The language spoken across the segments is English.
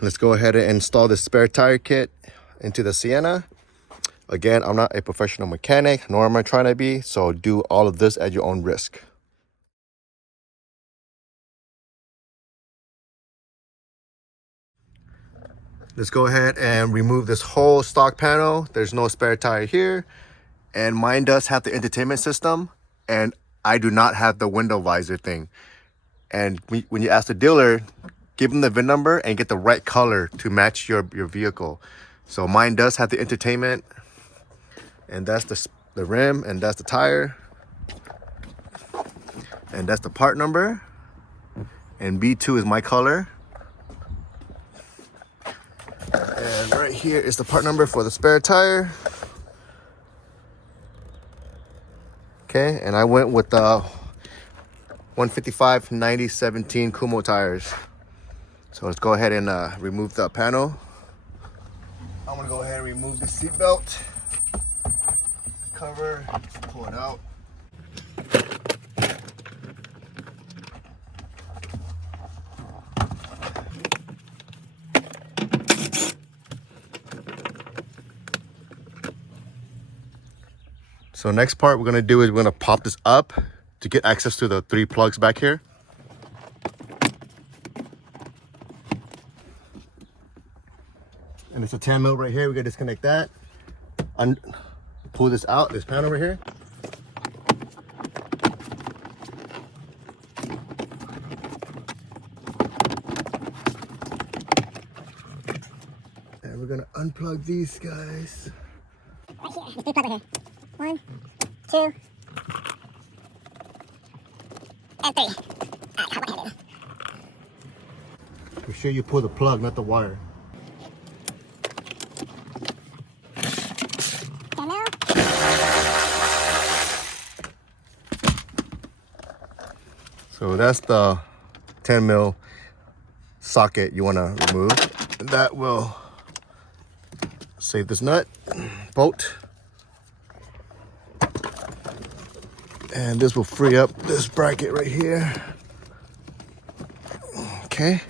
let's go ahead and install this spare tire kit into the Sienna. Again, I'm not a professional mechanic, nor am I trying to be, so do all of this at your own risk. Let's go ahead and remove this whole stock panel. There's no spare tire here, and mine does have the entertainment system, and I do not have the window visor thing. And when you ask the dealer, give them the VIN number and get the right color to match your vehicle. So mine does have the entertainment, and that's the rim, and that's the tire, and that's the part number, and B2 is my color. And right here is the part number for the spare tire. Okay, and I went with the 155 9017 Kumo tires. So let's go ahead and remove the panel. I'm gonna go ahead and remove the seat belt cover, pull it out. So next part we're gonna do is we're gonna pop this up to get access to the 3 plugs back here. And it's a 10 mil right here. We're gonna disconnect that. Pull this out, this panel right here. And we're gonna unplug these guys. Right here, there's 3 plugs right here. 1, 2, and 3. Alright, Make sure you pull the plug, not the wire. So that's the 10 mil socket you want to remove. And that will save this nut, bolt. And this will free up this bracket right here. Okay.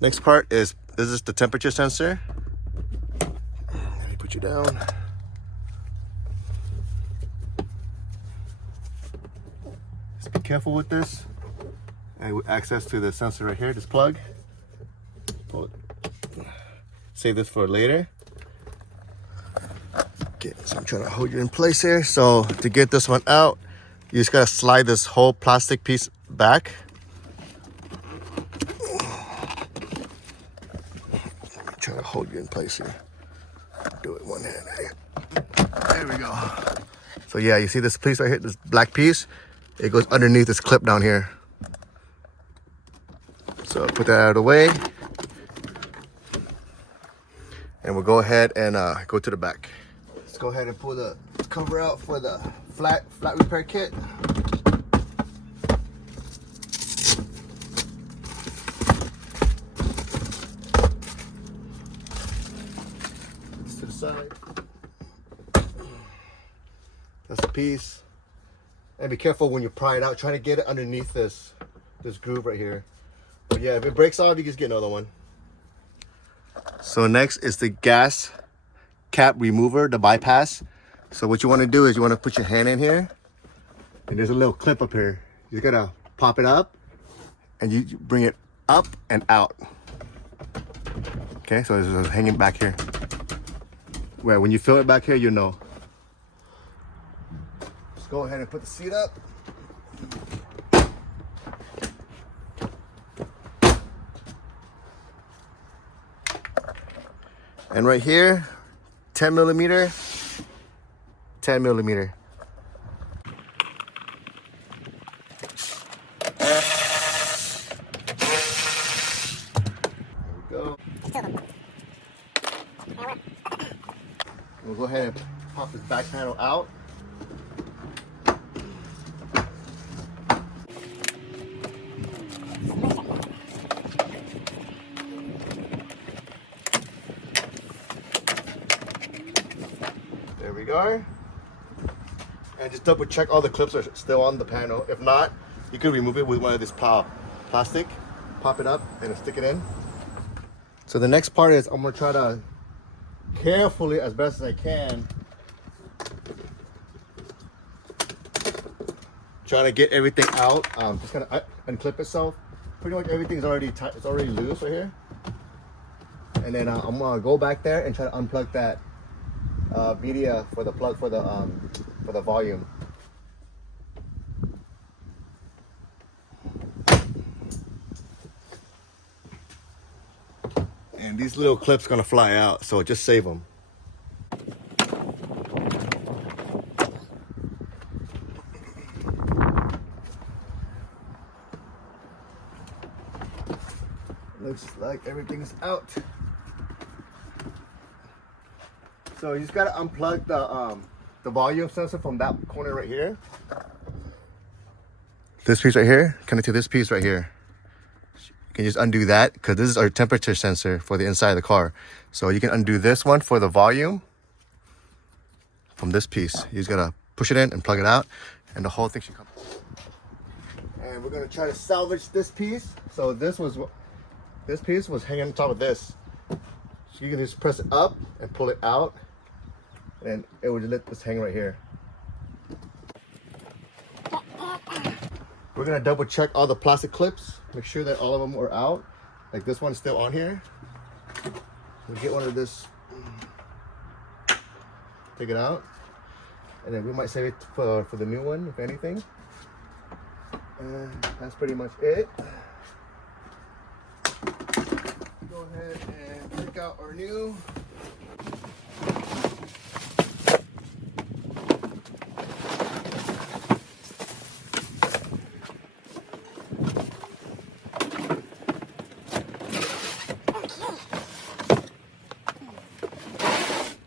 Next part is, this is the temperature sensor. Let me put you down. Be careful with this. And with access to the sensor right here, this plug. Pull it. Save this for later. Okay, so I'm trying to hold you in place here. So to get this one out, you just gotta slide this whole plastic piece back. I'm trying to hold you in place here. Do it one hand. There we go. So yeah, you see this piece right here, this black piece? It goes underneath this clip down here. So put that out of the way. And we'll go ahead and go to the back. Let's go ahead and pull the cover out for the flat repair kit. This to the side. That's a piece. And be careful when you pry it out. Try to get it underneath this groove right here. But yeah, if it breaks off, you just get another one. So next is the gas cap remover, the bypass. So what you want to do is you want to put your hand in here, and there's a little clip up here. You just gotta pop it up, and you bring it up and out. Okay, so it's hanging back here. Where when you feel it back here, you know. Go ahead and put the seat up. And right here, 10 millimeter, 10 millimeter. There we go. We'll go ahead and pop this back panel out. There we go. And just double check all the clips are still on the panel. If not, you could remove it with one of this plastic, pop it up and stick it in. So the next part is I'm gonna try to carefully, as best as I can, trying to get everything out. Just kind of unclip itself. Pretty much everything's already tight. It's already loose right here. And then I'm gonna go back there and try to unplug that media for the plug for the volume. And these little clips gonna fly out, so just save them. Looks like everything's out. So you just gotta unplug the volume sensor from that corner right here. This piece right here, connect to this piece right here. You can just undo that because this is our temperature sensor for the inside of the car. So you can undo this one for the volume from this piece. You just gotta push it in and plug it out, and the whole thing should come. And we're gonna try to salvage this piece. So this piece was hanging on top of this. So you can just press it up and pull it out, and it would let this hang right here. We're gonna double check all the plastic clips, make sure that all of them are out. Like this one's still on here. We'll get one of this, take it out, and then we might save it for the new one, if anything. And that's pretty much it. Go ahead and take out our new.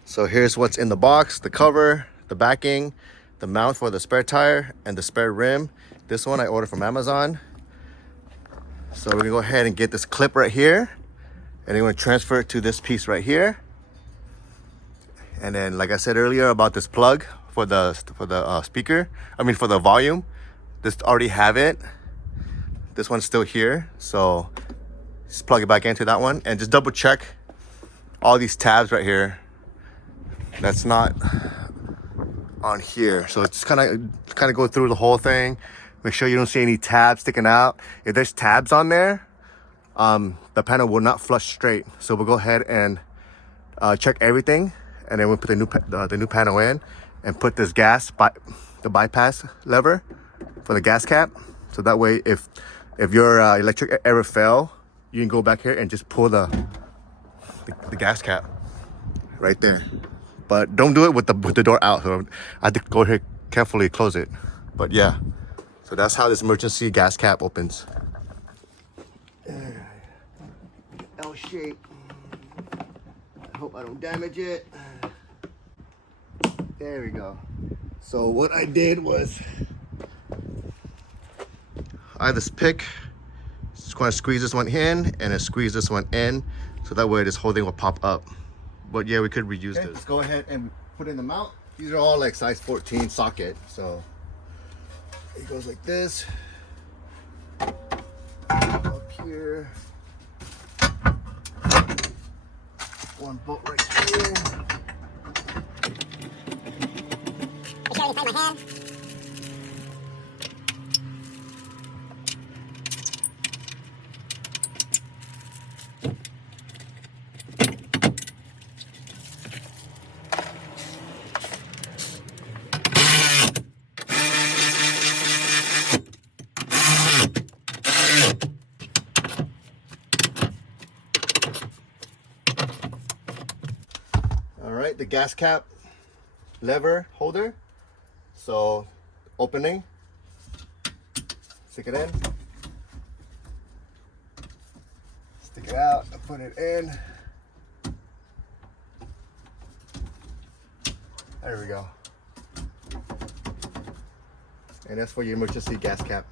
So here's what's in the box: the cover, the backing, the mount for the spare tire, and the spare rim. This one I ordered from Amazon. So we're gonna go ahead and get this clip right here, and then we're gonna transfer it to this piece right here. And then, like I said earlier about this plug for the speaker, for the volume, this already have it. This one's still here, so just plug it back into that one, and just double check all these tabs right here. That's not on here, so it's kind of go through the whole thing. Make sure you don't see any tabs sticking out. If there's tabs on there, the panel will not flush straight. So we'll go ahead and check everything, and then we'll put the new panel in and put this the bypass lever for the gas cap. So that way, if your electric ever fail, you can go back here and just pull the gas cap right there. But don't do it with the door out. So I have to go here carefully close it. But yeah, so that's how this emergency gas cap opens. L shape. I hope I don't damage it. There we go. So what I did was I have this pick. Just going to squeeze this one in and then squeeze this one in, so that way this whole thing will pop up. But yeah, we could reuse this. Let's go ahead and put in the mount. These are all like size 14 socket. So it goes like this. Up here. One bolt right here. Make sure I find my hand. The gas cap lever holder. So opening, stick it in, stick it out, put it in. There we go. And that's for your emergency gas cap.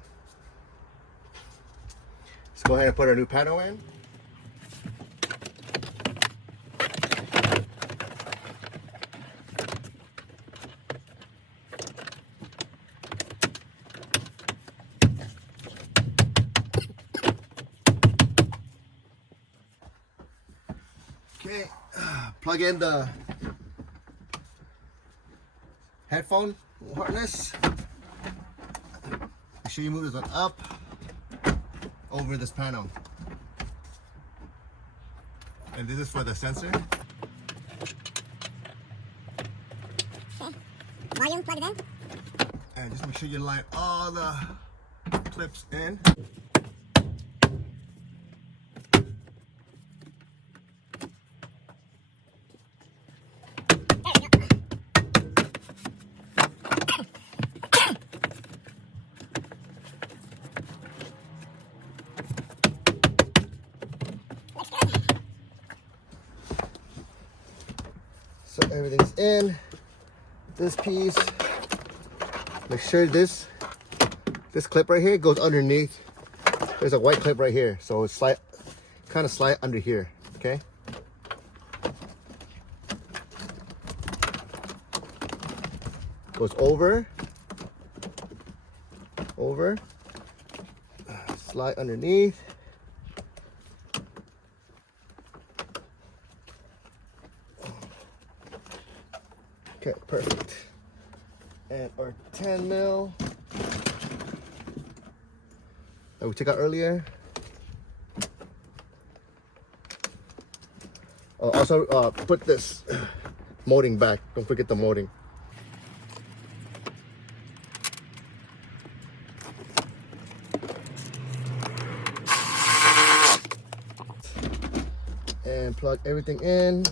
Let's go ahead and put our new panel in. Okay, plug in the headphone harness. Make sure you move this one up over this panel. And this is for the sensor. Okay. Volume, plug it in. And just make sure you line all the clips in. So everything's in. This piece. Make sure this clip right here goes underneath. There's a white clip right here, so it's kind of slide under here. Okay. Goes over, slide underneath. Okay, perfect. And our 10 mil that we took out earlier. Also, put this molding back. Don't forget the molding. And plug everything in.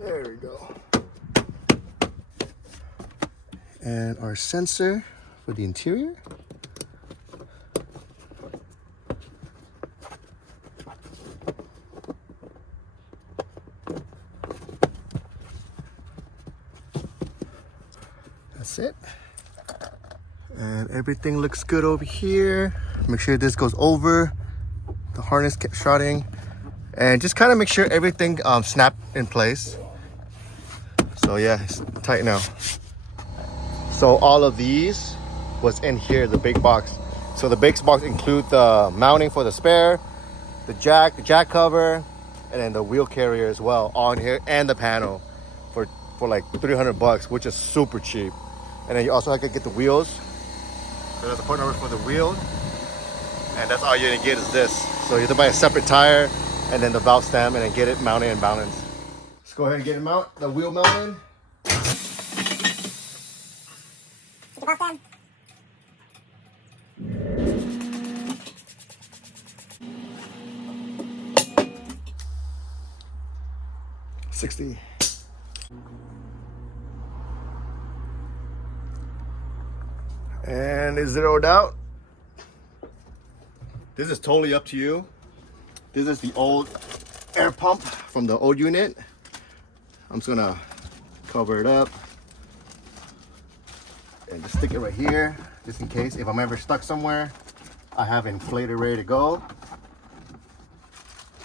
There we go. And our sensor for the interior. That's it. And everything looks good over here. Make sure this goes over the harness shrouding. And just kind of make sure everything snap in place. So yeah, it's tight now. So all of these was in here, the big box. So the big box include the mounting for the spare, the jack cover, and then the wheel carrier as well on here, and the panel for like $300, which is super cheap. And then you also have to get the wheels. So there's a part number for the wheel, and that's all you're gonna get is this. So you have to buy a separate tire, and then the valve stem, and then get it mounted and balanced. Let's go ahead and get it the wheel mounted. Get the valve stem. 60. And it's zeroed out. This is totally up to you. This is the old air pump from the old unit. I'm just gonna cover it up and just stick it right here, just in case if I'm ever stuck somewhere, I have an inflator ready to go.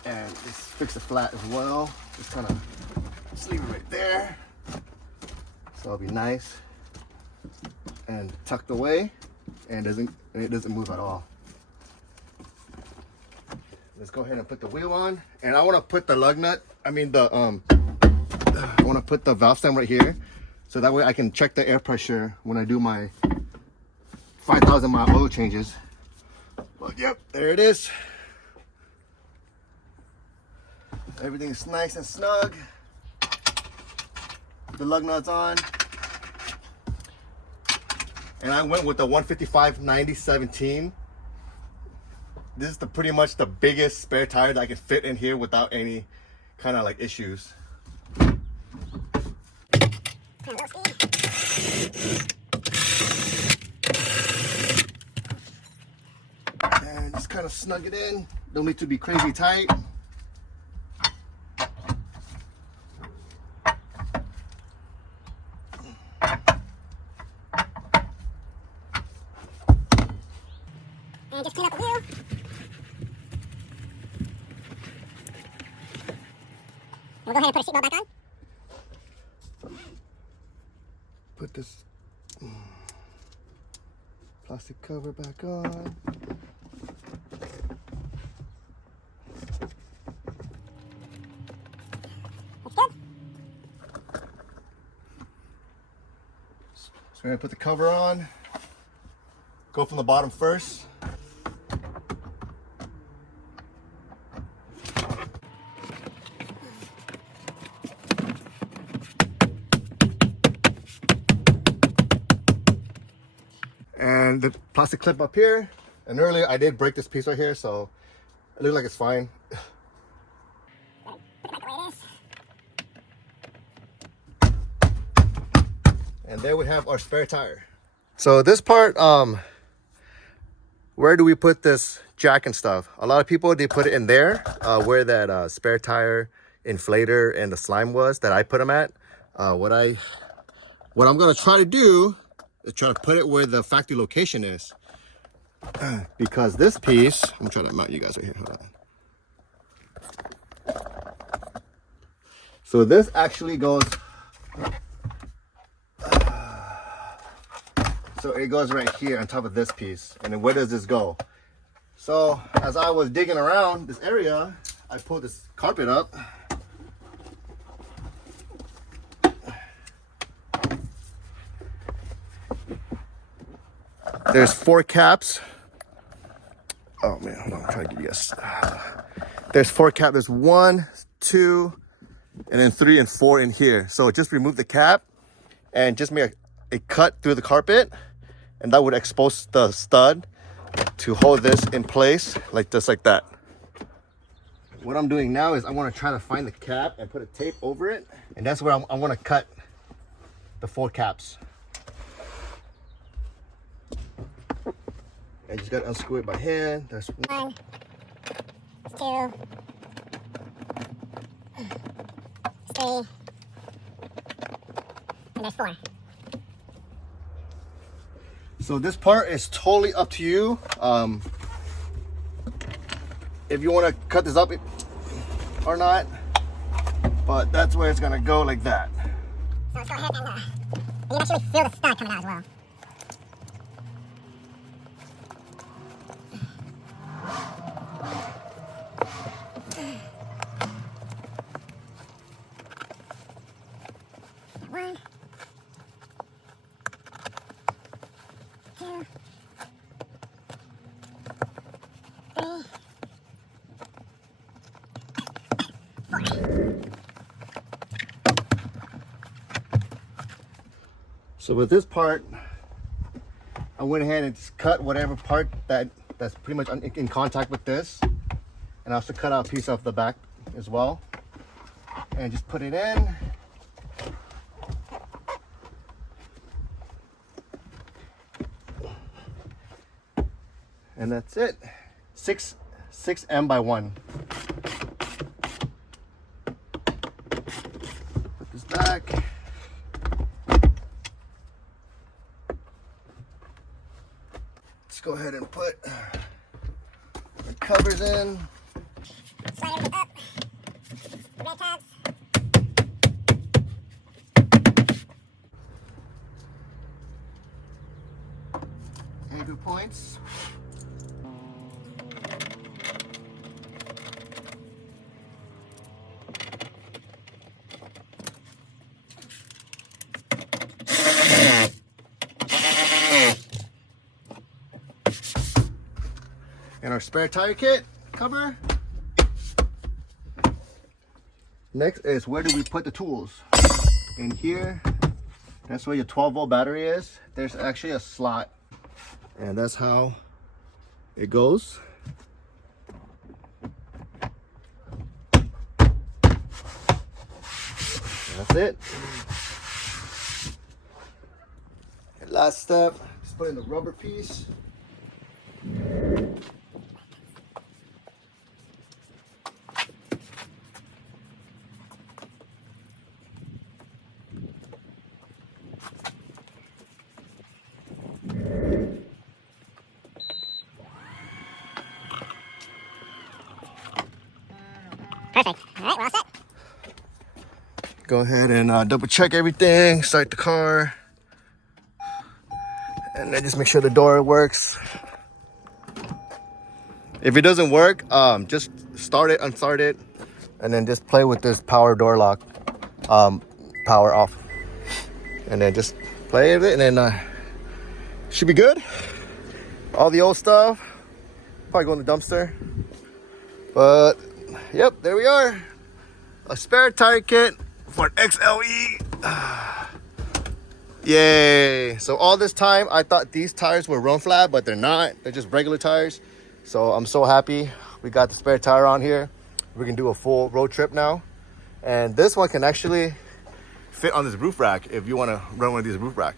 And just fix it flat as well. Just kind of just leave it right there. So it'll be nice and tucked away, and it doesn't move at all. Let's go ahead and put the wheel on, and I want to put the lug nut. I mean I want to put the valve stem right here, so that way I can check the air pressure when I do my 5,000 mile oil changes. But yep, there it is. Everything's nice and snug. The lug nut's on. And I went with the 155/90/17. This is pretty much the biggest spare tire that I can fit in here without any kind of like issues. And just kind of snug it in. Don't need to be crazy tight. And just clean up the wheel. We'll go ahead and put a seatbelt back on. put this plastic cover back on. Looks good. So we're gonna put the cover on. Go from the bottom first. And the plastic clip up here. And earlier I did break this piece right here, so it looks like it's fine. Put it back the way it is. And there we have our spare tire. So this part, where do we put this jack and stuff? A lot of people, they put it in there, where that spare tire inflator and the slime was that I put them at. What I'm gonna try to do is try to put it where the factory location is. Because this piece, I'm trying to mount you guys right here, hold on. So this actually goes, so it goes right here on top of this piece. And then where does this go? So as I was digging around this area, I pulled this carpet up. There's 4 caps. Oh man, hold on, I'm trying to give you guys. There's 4 caps. There's 1, 2, and then 3 and 4 in here. So just remove the cap and just make a cut through the carpet, and that would expose the stud to hold this in place, like just like that. What I'm doing now is I want to try to find the cap and put a tape over it, and that's where I want to cut the 4 caps. I just got to unscrew it by hand. That's 1. That's 2. That's 3. And there's 4. So this part is totally up to you. If you want to cut this up or not, but that's where it's gonna go, like that. So let's go ahead and you can actually feel the stud coming out as well. One, 2, 3, 4. So with this part, I went ahead and just cut whatever part that's pretty much in contact with this, and I also cut out a piece of the back as well, and just put it in. And that's it. 6M by 1. Put this back. Let's go ahead and put the covers in. Slide everything up. The red tabs. Anchor points. And our spare tire kit cover. Next is, where do we put the tools? In here. That's where your 12-volt battery is. There's actually a slot, and that's how it goes. That's it. And last step, just put in the rubber piece. Perfect. All right, we're all set. Go ahead and double check everything, start the car. And then just make sure the door works. If it doesn't work, just start it, unstart it, and then just play with this power door lock, power off, and then just play with it, and then should be good. All the old stuff probably go in the dumpster, but yep, there we are. A spare tire kit for an XLE. Yay. So all this time I thought these tires were run flat, but they're not. They're just regular tires. So I'm so happy we got the spare tire on here. We can do a full road trip now. And this one can actually fit on this roof rack if you want to run one of these roof rack.